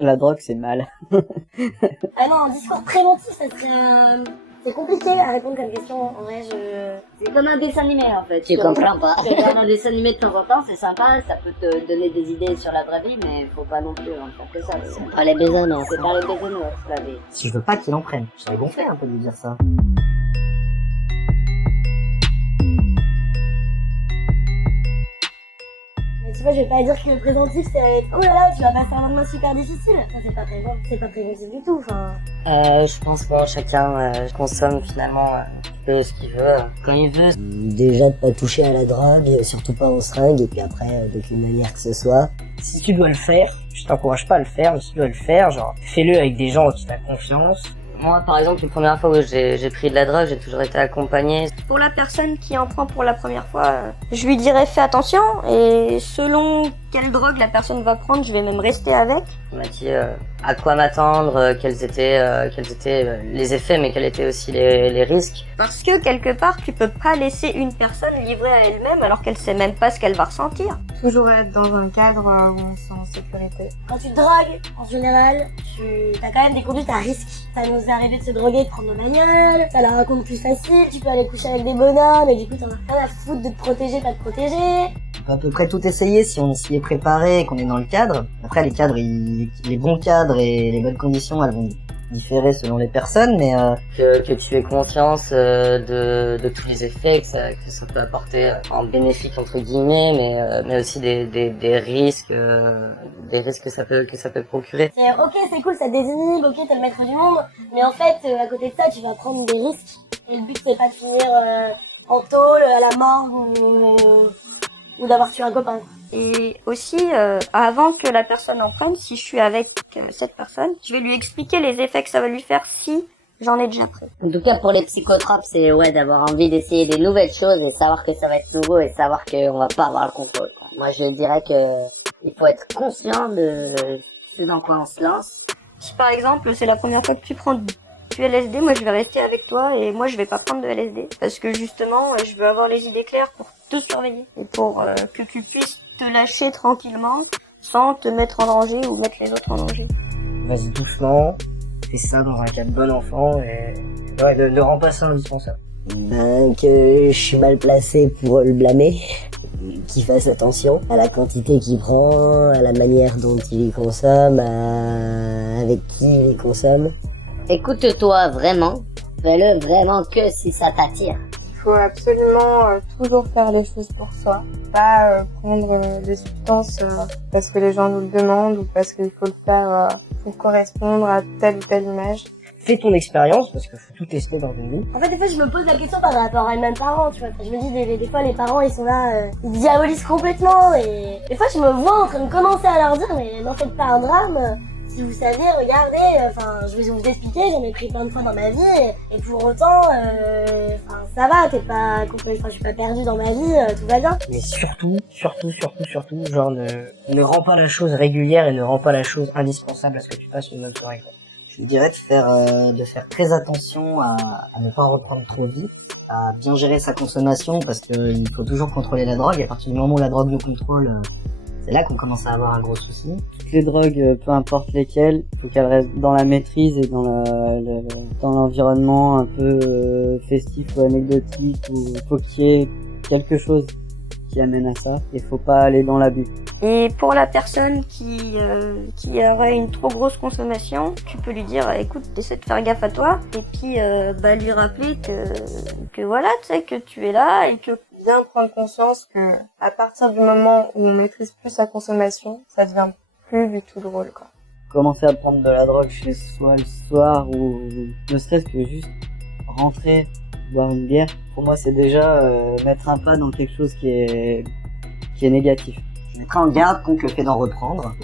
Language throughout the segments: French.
La drogue, c'est mal. Ah non, un discours préventif, ça serait c'est compliqué à répondre comme question. En vrai, C'est comme un dessin animé en fait. Tu comprends pas. Regarder un dessin animé de temps en temps, c'est sympa, ça peut te donner des idées sur la vraie vie, mais faut pas non plus en faire que ça. C'est pas les bisounours. C'est pas le bisounours, la vie. Si je veux pas qu'il en prenne, je serais gonflé un peu de lui dire ça. Mais tu vois, je vais pas dire que le préventif, c'est oh là là, tu vas passer un lendemain super difficile. Ça, c'est pas préventif du tout, enfin. Je pense que chacun consomme finalement ce qu'il veut, quand il veut. Déjà de pas toucher à la drogue, surtout pas en seringue, et puis après, d'aucune manière que ce soit. Si tu dois le faire, je t'encourage pas à le faire, mais si tu dois le faire, genre, fais-le avec des gens en qui t'as confiance. Moi, par exemple, la première fois où j'ai pris de la drogue, j'ai toujours été accompagné. Pour la personne qui en prend pour la première fois, je lui dirais fais attention, et selon quelle drogue la personne va prendre, je vais même rester avec. On m'a dit à quoi m'attendre, quels étaient les effets, mais quels étaient aussi les risques. Parce que quelque part, tu peux pas laisser une personne livrée à elle-même alors qu'elle sait même pas ce qu'elle va ressentir. Toujours être dans un cadre où on se sent en sécurité. Quand tu te drogues, en général, t'as quand même des conduites à risque. Ça nous est arrivé de se droguer, de prendre nos bagnoles, ça la raconte plus facile, tu peux aller coucher avec des bonhommes, et du coup t'en as rien à foutre de te protéger, pas de protéger. On peut à peu près tout essayer si on s'y est préparé et qu'on est dans le cadre. Après, les bons cadres et les bonnes conditions, elles vont différer selon les personnes, mais que tu aies conscience de tous les effets que ça peut apporter en bénéfique entre guillemets, mais aussi des risques que ça peut procurer. C'est ok, c'est cool, ça désinhibe, ok, t'es le maître du monde, mais en fait, à côté de ça, tu vas prendre des risques. Et le but, c'est pas de finir en tôle, à la mort ou d'avoir tué un copain. Et aussi, avant que la personne en prenne, si je suis avec cette personne, je vais lui expliquer les effets que ça va lui faire si j'en ai déjà pris. En tout cas, pour les psychotropes, c'est d'avoir envie d'essayer des nouvelles choses et savoir que ça va être nouveau et savoir qu'on va pas avoir le contrôle, quoi. Moi, je dirais que il faut être conscient de ce dans quoi on se lance. Si par exemple, c'est la première fois que tu prends du LSD, moi je vais rester avec toi et moi je vais pas prendre de LSD parce que justement, je veux avoir les idées claires pour te surveiller et pour que tu puisses te lâcher tranquillement sans te mettre en danger ou mettre les autres en danger. vas-y doucement, fais ça dans un cadre bon enfant et ne rends pas ça indispensable. Que je suis mal placé pour le blâmer, qu'il fasse attention à la quantité qu'il prend, à la manière dont il les consomme, avec qui il les consomme. Écoute-toi vraiment, fais-le vraiment que si ça t'attire. Il faut absolument toujours faire les choses pour soi. Pas prendre des substances parce que les gens nous le demandent ou parce qu'il faut le faire pour correspondre à telle ou telle image. Fais ton expérience, parce qu'il faut tout tester dans une vie. En fait, des fois, je me pose la question par rapport à mes parents, tu vois. Je me dis, des fois, les parents, ils sont là, ils diabolisent complètement, et des fois, je me vois en train de commencer à leur dire, mais n'en faites pas un drame. Si vous saviez, regardez, je vais vous expliquer, j'en ai pris plein de fois dans ma vie, et pour autant, ça va, t'es pas complètement, je suis pas perdue dans ma vie, tout va bien. Mais surtout, genre ne rends pas la chose régulière et ne rends pas la chose indispensable à ce que tu passes une bonne soirée, quoi. Je lui dirais de faire très attention à ne pas en reprendre trop vite, à bien gérer sa consommation parce que il faut toujours contrôler la drogue. Et à partir du moment où la drogue nous contrôle, c'est là qu'on commence à avoir un gros souci. Toutes les drogues, peu importe lesquelles, faut qu'elles restent dans la maîtrise et dans l'environnement un peu festif ou anecdotique, ou faut qu'il y ait quelque chose qui amène à ça et faut pas aller dans l'abus. Et pour la personne qui aurait une trop grosse consommation, tu peux lui dire écoute, essaie de faire gaffe à toi et puis lui rappeler que voilà, tu sais que tu es là et que Bien prendre conscience que à partir du moment où on maîtrise plus sa consommation, ça devient plus du tout drôle, quoi. Commencer à prendre de la drogue chez soi le soir ou ne serait-ce que juste rentrer, boire une bière, pour moi c'est déjà mettre un pas dans quelque chose qui est négatif. Je mettrai en garde contre le fait d'en reprendre.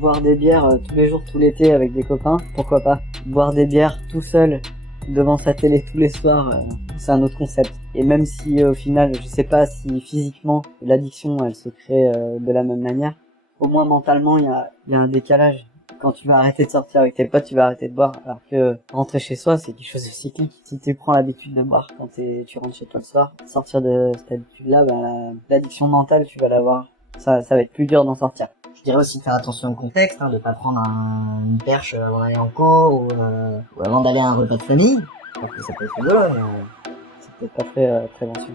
Boire des bières tous les jours, tout l'été avec des copains, pourquoi pas. Boire des bières tout seul devant sa télé tous les soirs, c'est un autre concept. Et même si au final, je sais pas si physiquement l'addiction elle se crée de la même manière, au moins mentalement il y a un décalage. Quand tu vas arrêter de sortir avec tes potes, tu vas arrêter de boire, alors que rentrer chez soi c'est quelque chose de cyclique. Si tu prends l'habitude de boire quand tu rentres chez toi le soir, sortir de cette habitude-là, l'addiction mentale tu vas l'avoir. Ça va être plus dur d'en sortir. Je dirais aussi de faire attention au contexte, de pas prendre une perche avant d'aller en cours ou avant d'aller à un repas de famille. Je pense que ça peut être rigolo, mais C'est peut-être pas très prévention.